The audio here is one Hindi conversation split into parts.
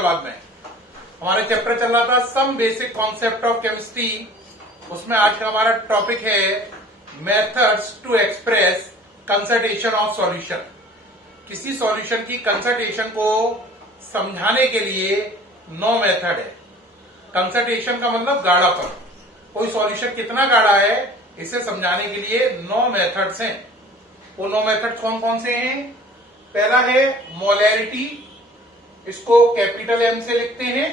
जाएगा बाद में। हमारा चैप्टर चल रहा था some basic concept of chemistry, उसमें आज का हमारा टॉपिक है methods to express concentration of solution. किसी सॉल्यूशन की कंसंट्रेशन को समझाने के लिए 9 मेथड है। कंसंट्रेशन का मतलब गाढ़ापन, कोई सॉल्यूशन कितना गाढ़ा है इसे समझाने के लिए 9 मेथड्स हैं। वो 9 मेथड कौन कौन से हैं? पहला है मोलैरिटी, इसको कैपिटल एम से लिखते हैं।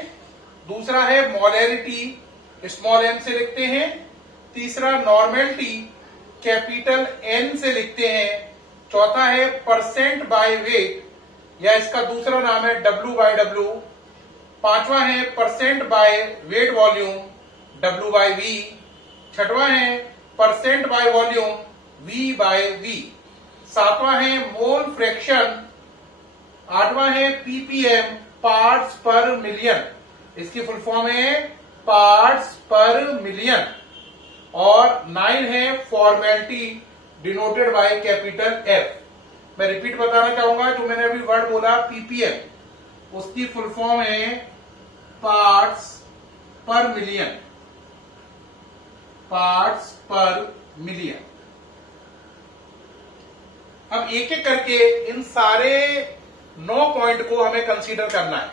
दूसरा है मोलैरिटी, स्मॉल एम से लिखते हैं। तीसरा नॉर्मेलिटी, कैपिटल एन से लिखते हैं। चौथा है परसेंट बाय वेट, या इसका दूसरा नाम है W/W। पांचवा है percent by weight volume, W/V। छठवां है परसेंट बाय वॉल्यूम, V/V। सातवां है मोल फ्रैक्शन। आठवां है ppm, पार्ट्स पर मिलियन, इसकी फुल फॉर्म है पार्ट्स पर मिलियन। और 9 है formality denoted by capital F। मैं रिपीट बताना चाहूंगा, जो मैंने अभी वर्ड बोला ppm, उसकी फुल फॉर्म है पार्ट्स पर मिलियन, पार्ट्स पर मिलियन। अब एक एक करके इन सारे 9 पॉइंट को हमें कंसीडर करना है।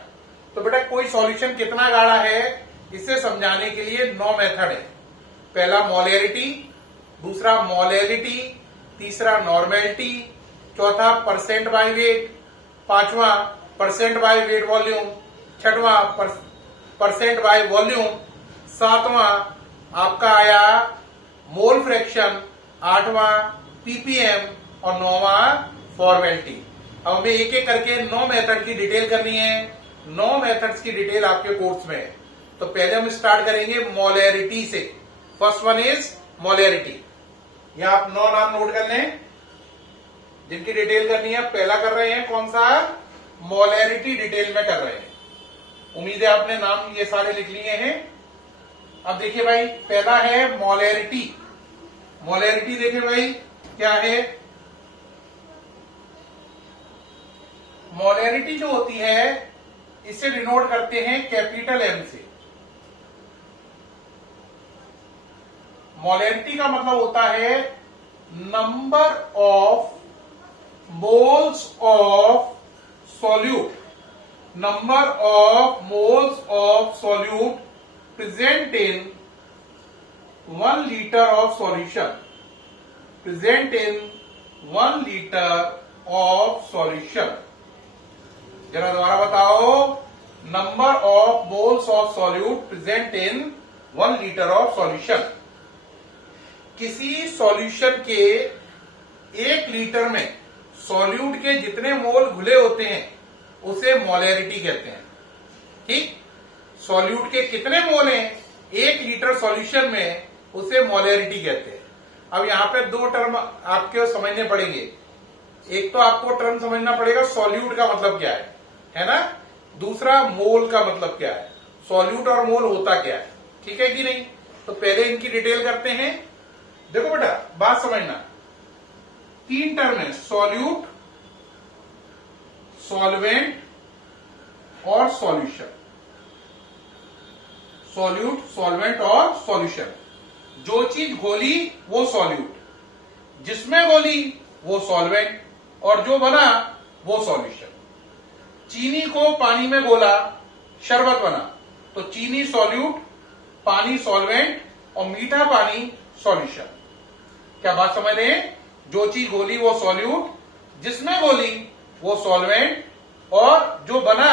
तो बेटा कोई सॉल्यूशन कितना गाढ़ा है इसे समझाने के लिए 9 मेथड है। पहला मोलैरिटी, दूसरा मोलैलिटी, तीसरा नॉर्मेलिटी, चौथा परसेंट बाय वेट, पांचवा परसेंट बाय वेट वॉल्यूम, छठवां परसेंट बाय वॉल्यूम, सातवां आपका आया मोल फ्रैक्शन, आठवां ppm और 9वां फॉर्मेलिटी। अब हमें एक एक करके 9 मेथड की डिटेल करनी है। 9 मेथड्स की डिटेल आपके कोर्स में है। तो पहले हम स्टार्ट करेंगे मोलैरिटी से। First one is molarity. यहां आप 9 नाम नोट कर लें जिनकी डिटेल करनी है। पहला कर रहे हैं कौन सा? मोलैरिटी डिटेल में कर रहे हैं। उम्मीद है आपने नाम ये सारे लिख लिए हैं। अब देखिए भाई, पहला है मोलैरिटी। मोलैरिटी देखिए भाई क्या है। मोलैरिटी जो होती है इसे डिनोट करते हैं कैपिटल एम से। मोलैरिटी का मतलब होता है number of moles of solute, number of moles of solute present in 1 litre of solution, present in 1 litre of solution. जरा दोबारा बताओ, number of moles of solute present in 1 litre of solution. किसी सॉल्यूशन के 1 लीटर में सॉल्यूट के जितने मोल घुले होते हैं उसे मोलैरिटी कहते हैं। ठीक, सॉल्यूट के कितने मोल हैं 1 लीटर सॉल्यूशन में, उसे मोलैरिटी कहते हैं। अब यहां पे 2 टर्म आपके समझने पड़ेंगे। एक तो आपको टर्म समझना पड़ेगा सॉल्यूट का मतलब क्या है ना। दूसरा मोल का मतलब क्या है, सॉल्यूट और मोल होता क्या है। ठीक है कि नहीं? तो पहले इनकी डिटेल करते हैं। देखो बेटा, बात समझना, 3 टर्म है, सॉल्यूट, सॉल्वेंट और सॉल्यूशन। सॉल्यूट, सॉल्वेंट और सॉल्यूशन। जो चीज घोली वो सॉल्यूट, जिसमें घोली वो सॉल्वेंट, और जो बना वो सॉल्यूशन। चीनी को पानी में घोला, शरबत बना, तो चीनी सॉल्यूट, पानी सॉल्वेंट और मीठा पानी सॉल्यूशन। क्या बात समझ रहे हैं? जो चीज घोली वो सॉल्यूट, जिसमें घोली वो सॉल्वेंट, और जो बना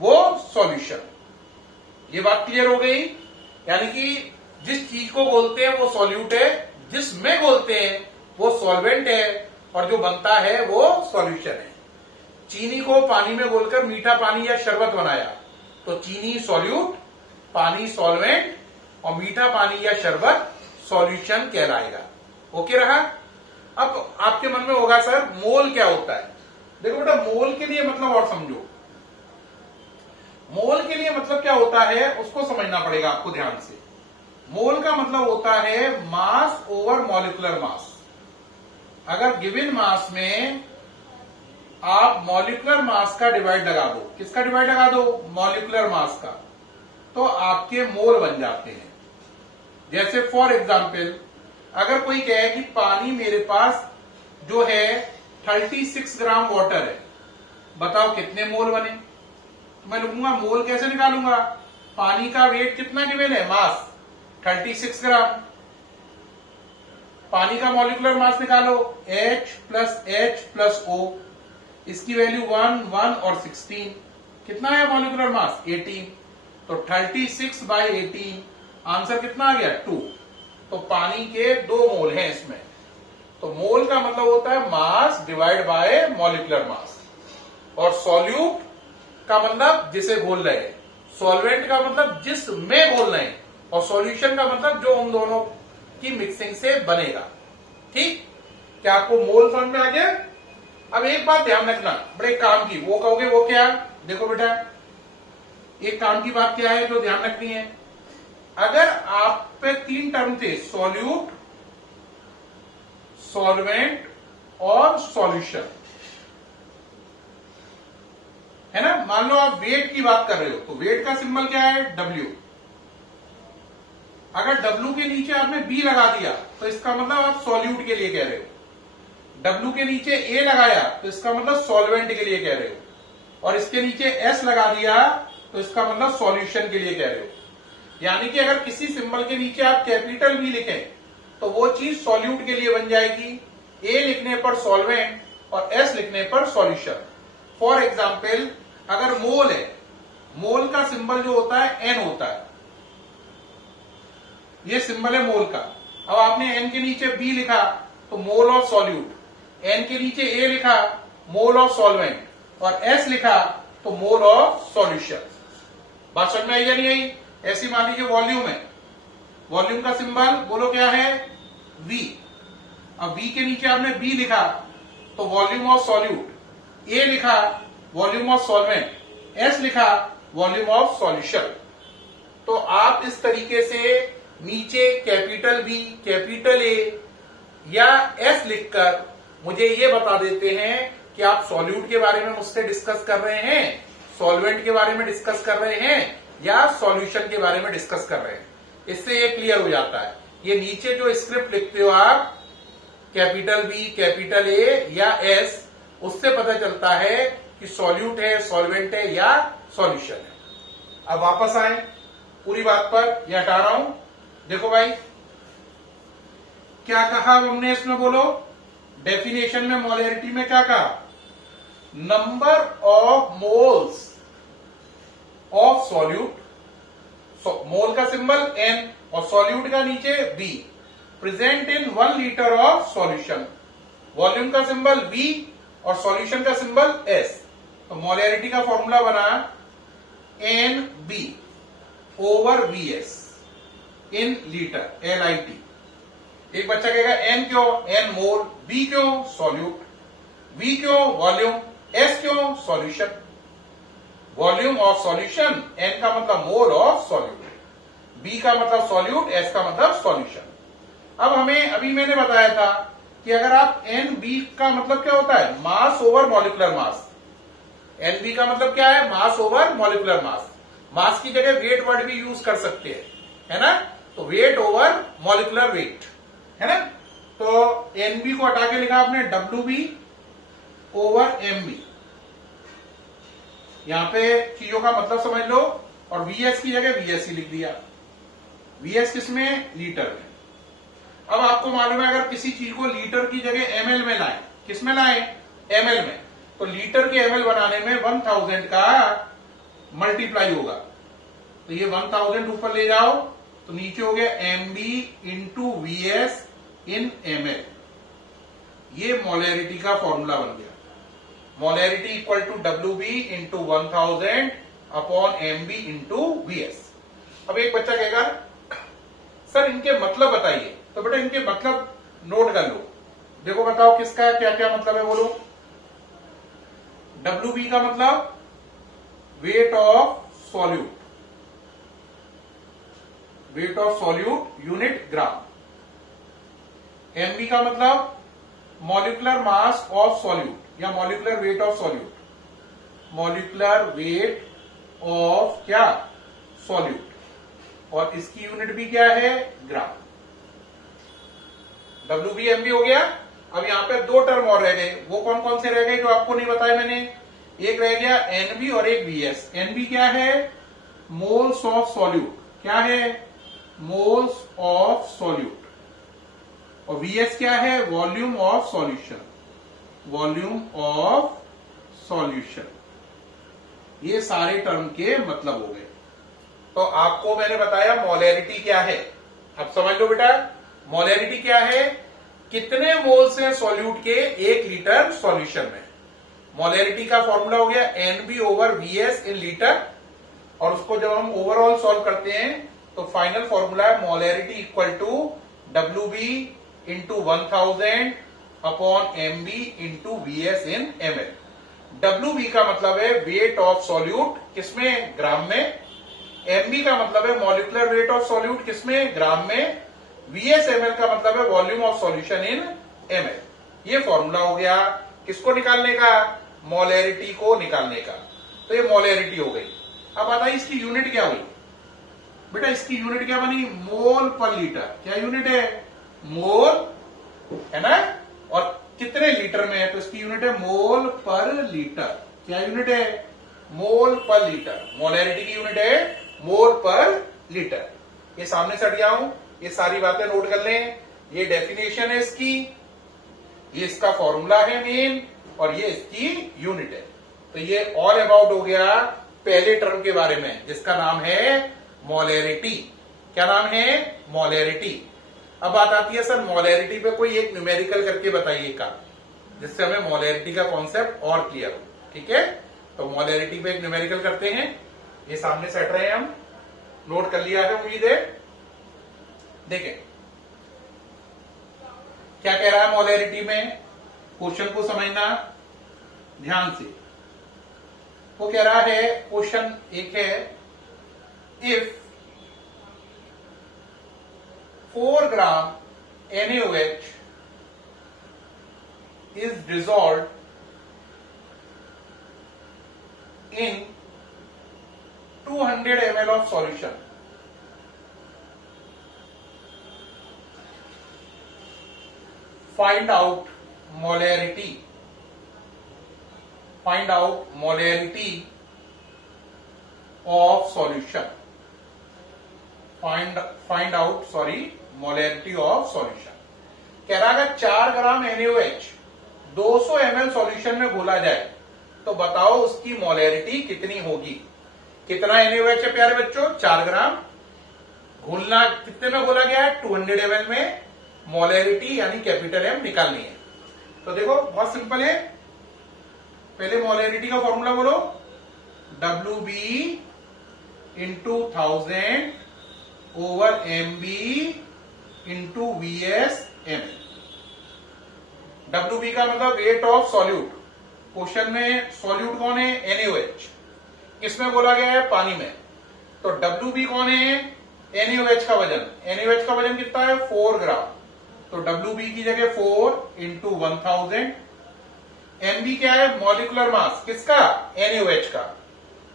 वो सॉल्यूशन। ये बात क्लियर हो गई? यानी कि जिस चीज को बोलते हैं वो सॉल्यूट है, जिसमें बोलते हैं वो सॉल्वेंट है, और जो बनता है वो सॉल्यूशन है। चीनी को पानी में घोलकर मीठा पानी या शरबत बनाया, तो चीनी सॉल्यूट, पानी सॉल्वेंट और मीठा पानी या शरबत सॉल्यूशन कहलाएगा। ओके रहा? अब आपके मन में होगा सर मोल क्या होता है। देखो बेटा, मोल के लिए मतलब और समझो। मोल के लिए मतलब क्या होता है उसको समझना पड़ेगा आपको ध्यान से। मोल का मतलब होता है मास ओवर मॉलिक्यूलर मास। अगर गिवन मास में आप मॉलिक्यूलर मास का डिवाइड लगा दो। किसका डिवाइड लगा दो? मॉलिक्यूलर मास का। तो आपके मोल बन जाते हैं। जैसे फॉर एग्जाम्पल अगर कोई कहे कि पानी मेरे पास जो है 36 ग्राम वाटर है, बताओ कितने मोल बने? मैं लिखूंगा मोल कैसे निकालूंगा? पानी का वेट कितना गिवन है? मास 36 ग्राम। पानी का मॉलिक्यूलर मास निकालो, H+H+O। इसकी वैल्यू 1, 1 और 16। कितना है मॉलिक्यूलर मास? 18। तो 36/18 आंसर कितना आ गया? 2। तो पानी के 2 मोल हैं इसमें। तो मोल का मतलब होता है mass divide by molecular mass. और सॉल्यूट का मतलब जिसे घोल रहे हैं, सॉल्वेंट का मतलब जिसमें घोल रहे हैं, और सॉल्यूशन का मतलब जो उन दोनों की मिक्सिंग से बनेगा। ठीक? क्या आपको मोल समझ में आ गया? अब एक बात ध्यान रखना, बड़े काम की। वो कहोगे वो क्या? देखो बेटा, एक काम की बात क्या है जो ध्यान रखनी है। अगर आप पे 3 टर्म थे, सॉल्यूट, सॉल्वेंट और सॉल्यूशन, है ना? मान लो आप वेट की बात कर रहे हो, तो वेट का सिंबल क्या है? W। अगर W के नीचे आपने B लगा दिया तो इसका मतलब आप सॉल्यूट के लिए कह रहे हो। W के नीचे A लगाया तो इसका मतलब सॉल्वेंट के लिए कह रहे हो। और इसके नीचे S लगा दिया तो इसका मतलब सॉल्यूशन के लिए कह रहे हो। यानी कि अगर किसी सिंबल के नीचे आप कैपिटल B लिखें तो वो चीज सॉल्यूट के लिए बन जाएगी, A लिखने पर सॉल्वेंट और S लिखने पर सॉल्यूशन। फॉर एग्जाम्पल अगर मोल है, मोल का सिंबल जो होता है N होता है। ये सिंबल है मोल का। अब आपने N के नीचे B लिखा तो मोल ऑफ सॉल्यूट, N के नीचे A लिखा मोल ऑफ सॉल्वेंट, और S लिखा तो मोल ऑफ सॉल्यूशन। बात समझ में आई या नहीं आई? ऐसी मान लीजिए वॉल्यूम है, वॉल्यूम का सिंबल बोलो क्या है? V। अब V के नीचे आपने B लिखा तो वॉल्यूम ऑफ सॉल्यूट, A लिखा वॉल्यूम ऑफ सॉल्वेंट, S लिखा वॉल्यूम ऑफ सॉल्यूशन। तो आप इस तरीके से नीचे कैपिटल B, कैपिटल A या S लिखकर मुझे ये बता देते हैं कि आप सॉल्यूट के बारे में मुझसे डिस्कस कर रहे हैं, सॉल्वेंट के बारे में डिस्कस कर रहे हैं, या सॉल्यूशन के बारे में डिस्कस कर रहे हैं। इससे ये क्लियर हो जाता है। ये नीचे जो स्क्रिप्ट लिखते हो आप, कैपिटल B, कैपिटल A या S, उससे पता चलता है कि सॉल्यूट है, सॉल्वेंट है या सॉल्यूशन है। अब वापस आए पूरी बात पर, ये हटा रहा हूं। देखो भाई क्या कहा हमने इसमें, बोलो। डेफिनेशन में मोलैरिटी में क्या कहा? Number of moles of solute, mole का सिंबल N और सॉल्यूट का नीचे B, present in 1 litre of solution. Volume का सिंबल V और सॉल्यूशन का सिंबल S। तो मोलैरिटी का फॉर्मूला बना NB over VS in litre, LIT। एक बच्चा कहेगा N क्यों? N मोल, B क्यों? सॉल्यूट, V क्यों? वॉल्यूम, S क्यों? Solution. Volume of solution, N का मतलब मोल ऑफ सॉल्यूट, B का मतलब सॉल्यूट, S का मतलब सॉल्यूशन। अब हमें अभी मैंने बताया था कि अगर आप NB का मतलब क्या होता है? मास ओवर मॉलिक्यूलर मास। NB का मतलब क्या है? मास ओवर मॉलिक्यूलर मास। मास की जगह वेट वर्ड भी यूज कर सकते हैं, है ना? तो वेट ओवर मॉलिक्यूलर वेट, है ना? तो NB को हटा के लिखा आपने WB ओवर MB। यहां पे चीजों का मतलब समझ लो, और VS की जगह VS ही लिख दिया। VS किसमें? लीटर में। अब आपको मालूम है अगर किसी चीज को लीटर की जगह ml में लाए, किसमें लाए? ml में। तो लीटर के ml बनाने में 1000 का मल्टीप्लाई होगा। तो ये 1000 ऊपर ले जाओ तो नीचे हो गया MB into VS in ml। ये मोलैरिटी का फॉर्मूला बन गया। Molarity equal to WB into 1000 upon MB into VS। अब एक बच्चा कहेगा सर इनके मतलब बताइए, तो बेटा इनके मतलब नोट कर लो। देखो बताओ किसका क्या क्या मतलब है, बोलो। WB का मतलब weight of solute, weight of solute unit gram. MB का मतलब मॉलिक्यूलर मास ऑफ सॉल्यूट, या molecular weight of solute, molecular weight of क्या, सॉल्यूट, और इसकी यूनिट भी क्या है, ग्राम। WBMB हो गया। अब यहां पे दो टर्म और रह गए, वो कौन कौन से रह गए जो आपको नहीं बताया मैंने, एक रह गया NB और एक VS। NB क्या है, मोल्स ऑफ सॉल्यूट, क्या है, मोल्स ऑफ सॉल्यूट, और VS क्या है, volume of solution, volume of solution. ये सारे टर्म के मतलब हो गए। तो आपको मैंने बताया मोलैरिटी क्या है। अब समझ लो बेटा, मोलैरिटी क्या है, कितने मोल्स हैं सॉल्यूट के 1 लीटर सॉल्यूशन में। मोलैरिटी का फॉर्मूला हो गया NB over VS in litre, और उसको जब हम ओवरऑल सॉल्व करते हैं तो फाइनल फॉर्मूला है molarity equal to WB into 1000 upon MB into VS in ml। WB का मतलब है वेट ऑफ सॉल्यूट, किसमें, ग्राम में। MB का मतलब है मॉलिक्यूलर वेट ऑफ सॉल्यूट, किसमें, ग्राम में। VS ml का मतलब है volume of solution in ml। ये फॉर्मूला हो गया किसको निकालने का, मोलैरिटी को निकालने का। तो ये मोलैरिटी हो गई। अब बताइए इसकी यूनिट क्या हुई बेटा, इसकी यूनिट क्या बनी, मोल पर लीटर। क्या यूनिट है, मोल, है ना, और कितने लीटर में है, तो इसकी यूनिट है मोल पर लीटर। क्या यूनिट है, मोल पर लीटर। मोलैरिटी की यूनिट है मोल पर लीटर। ये सामने से हट गया हूं, ये सारी बातें नोट कर लें। ये डेफिनेशन है इसकी, ये इसका फॉर्मूला है मेन, और ये इसकी यूनिट है। तो ये ऑल अबाउट हो गया पहले टर्म के बारे में, जिसका नाम है मोलैरिटी। क्या नाम है, मोलैरिटी। अब बात आती है सर मोलैरिटी पे कोई एक न्यूमेरिकल करके बताइए का, जिससे हमें मोलैरिटी का कॉन्सेप्ट और क्लियर हो। ठीक है, तो मोलैरिटी पे एक न्यूमेरिकल करते हैं। ये सामने सेट रहे हैं, हम नोट कर लिया है उम्मीद है। देखें क्या कह रहा है मोलैरिटी में, क्वेश्चन को समझना ध्यान से। वो कह रहा है, क्वेश्चन एक है, if 4 gram NaOH is dissolved in 200 ml of solution, find out molarity, find out molarity of solution, find out molarity of solution। कह रहा है 4 ग्राम NaOH 200 ml सॉल्यूशन में घोला जाए तो बताओ उसकी मोलैरिटी कितनी होगी। कितना NaOH है प्यारे बच्चों, 4 ग्राम। घोलना कितने में घोला गया है, 200 ml में। मोलैरिटी यानी कैपिटल M निकालनी है। तो देखो बहुत सिंपल है, पहले मोलैरिटी का फॉर्मूला बोलो, WB into 1000 over MB into VS ml। WB का मतलब वेट ऑफ सॉल्यूट। क्वेश्चन में सॉल्यूट कौन है, NaOH। किसमें बोला गया है, पानी में। तो WB कौन है, NaOH का वजन। NaOH का वजन कितना है, 4 ग्राम। तो WB की जगह 4 इंटू 1000। MB क्या है, मॉलिक्यूलर मास, किसका, NaOH का।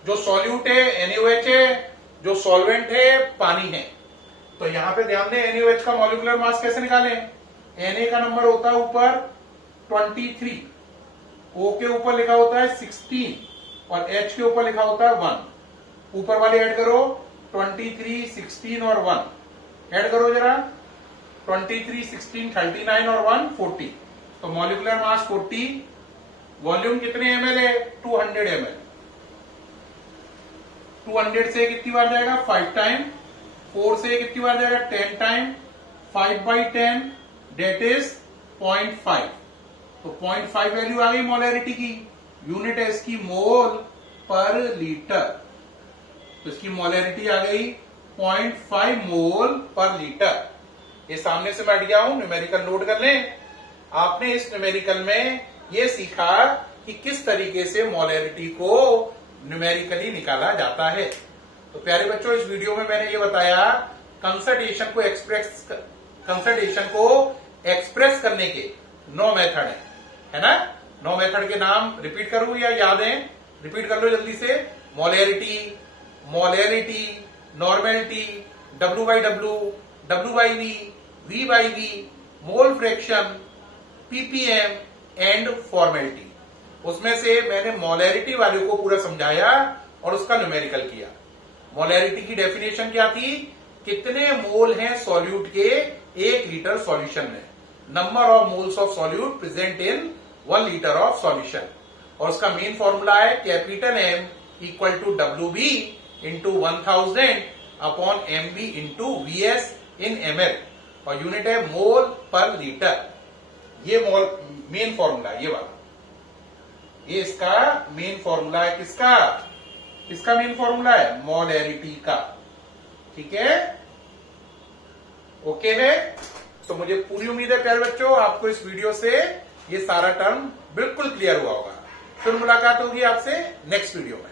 जो सॉल्यूट है NaOH है, जो सॉल्वेंट है पानी है। तो यहां पे ध्यान दें, NaOH का मॉलिक्यूलर मास कैसे निकालें, Na का नंबर होता है ऊपर 23, O के ऊपर लिखा होता है 16 और H के ऊपर लिखा होता है 1। ऊपर वाले ऐड करो, 23, 16 और 1 ऐड करो जरा, 23, 16, 39 और 1 40। तो मॉलिक्यूलर मास 40, वॉल्यूम कितने ml है, 200 ml। 200 से कितनी बार जाएगा, 5 टाइम। 4 से कितनी बार जाएगा, 10 टाइम। 5/10 date is 0.5। तो 0.5 वैल्यू आ गई मोलैरिटी की। यूनिट है इसकी मोल पर लीटर। तो इसकी मोलैरिटी आ गई 0.5 मोल पर लीटर। ये सामने से मैं हट गया हूं, न्यूमेरिकल नोट कर लें। आपने इस न्यूमेरिकल में ये सीखा कि किस तरीके से मोलैरिटी को न्यूमेरिकली निकाला जाता है। तो प्यारे बच्चों, इस वीडियो में मैंने ये बताया कंसंट्रेशन को एक्सप्रेस करने के 9 मेथड है ना। 9 मेथड के नाम रिपीट करूं या याद है? रिपीट कर लो जल्दी से। Molarity, molarity, normality, W/W, W/V, V/V, mole fraction, ppm and formality. उसमें से मैंने मोलैरिटी वाले को पूरा समझाया और उसका न्यूमेरिकल किया। मोलैरिटी की डेफिनेशन क्या थी? कितने मोल हैं सॉल्यूट के 1 लीटर सॉल्यूशन में, number of moles of solute present in 1 litre of solution. और उसका मेन फॉर्मूला है capital M equal to WB into 1000 upon MB into VS in ml, और यूनिट है मोल पर लीटर। ये मोल मेन फॉर्मूला है, ये वाला, ये इसका मेन फॉर्मूला है। किसका? किसका मेन फॉर्मूला है? मोलैरिटी का। ठीक है, ओके है। तो मुझे पूरी उम्मीद है प्यारे बच्चों आपको इस वीडियो से ये सारा टर्म बिल्कुल क्लियर हुआ होगा। फिर मुलाकात होगी आपसे नेक्स्ट वीडियो में।